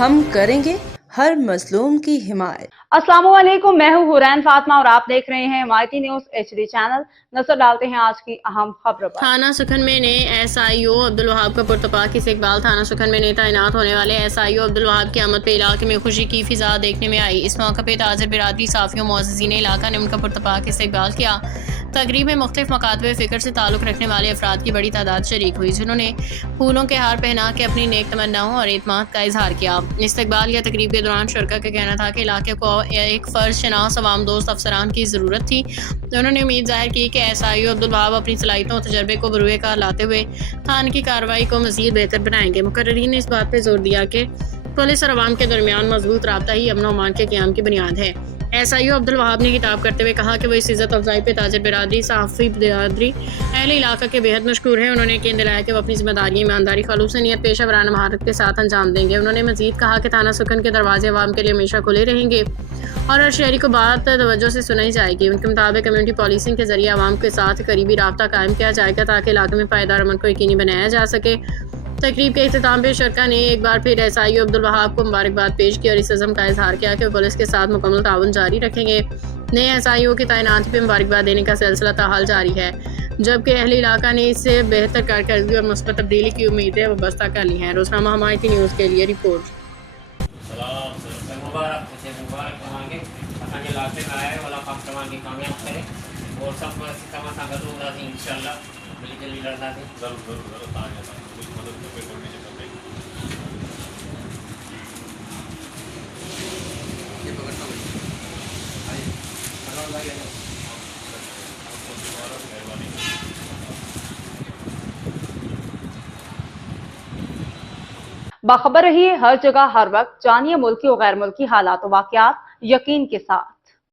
हम करेंगे हर मजलूम की हिमायत। अस्सलामुअलैकुम, मैं हूँ हुरैन फातिमा और आप देख रहे हैं हिमायती न्यूज HD चैनल। नजर डालते हैं आज की अहम खबरों पर। थाना सुखन में ने SIO अब्दुल वहाब का पुरतपाक किस इकबाल। थाना सुखन में तैनात होने वाले SIO अब्दुल वहाब की आमद पे इलाके में खुशी की फिजा देखने में आई। इस मौके पर ताजर बिरादरी, साफियों, मुअज़्ज़िज़ीन इलाका ने उनका पुरतपाक किस इकबाल किया। तकरीब में मुख्तलिफ मकातबे फ़िक्र से ताल्लुक़ रखने वाले अफराद की बड़ी तादाद शरीक हुई, जिन्होंने फूलों के हार पहना के अपनी नेक तमन्नाओं और एतमाद का इजहार किया। इस्तकबाल या तकरीब के दौरान शुरका का कहना था कि इलाके को एक फ़र्ज शनास अवाम दोस्त अफसरान की ज़रूरत थी। उन्होंने उम्मीद जाहिर की कि SIO अब्दुल वहाब अपनी सलाहियतों और तजर्बे को बरूए कार लाते हुए थाने की कार्रवाई को मज़ीद बेहतर बनाएंगे। मुकर्रीरीन ने इस बात पर जोर दिया कि पुलिस और अवाम के दरमियान मजबूत राबता ही अमन व अमान के क़याम की बुनियाद है। SIO अब्दुल वहाब ने खिताब करते हुए कहा कि वो इस इज़्ज़त अफजाई पे ताजर बिरादरी, सहाफ़ी बिरादरी, अहले इलाका के बेहद मशकूर हैं। उन्होंने यकीन दिलाया कि वो अपनी जिम्मेदारी ईमानदारी, खलूस नीयत, पेशा वराना महारत के साथ अंजाम देंगे। उन्होंने मज़ीद कहा कि थाना सुखन के दरवाजे अवाम के लिए हमेशा खुले रहेंगे और हर शहरी को बात तवज्जो से सुनाई जाएगी। उनके मुताबिक कम्युनिटी पॉलिसिंग के जरिए आवाम के साथ करीबी राब्ता कायम किया जाएगा ताकि इलाके में पायदार अमन को यकीनी बनाया जा सके। तकरीब के इख्तिताम पे शुरका ने एक बार फिर SIO अब्दुल वहाब को मुबारकबाद पेश की और इस अज़म का इजहार किया कि वो पुलिस के साथ मुकम्मल ताउन जारी रखेंगे। नए SIO की तैनाती पर मुबारकबाद देने का सिलसिला ताहाल जारी है, जबकि अहले इलाका ने इससे बेहतर कारकर्दगी और मुस्बत तब्दीली की उम्मीदें वाबस्ता कर ली हैं। रोज़नामा हिमायती न्यूज़ के लिए रिपोर्ट। और सब इंशाल्लाह मिलकर लड़ना बाखबर रहिए हर जगह हर वक्त, जानिए मुल्की और गैर मुल्की हालात और वाक़यात यकीन के साथ।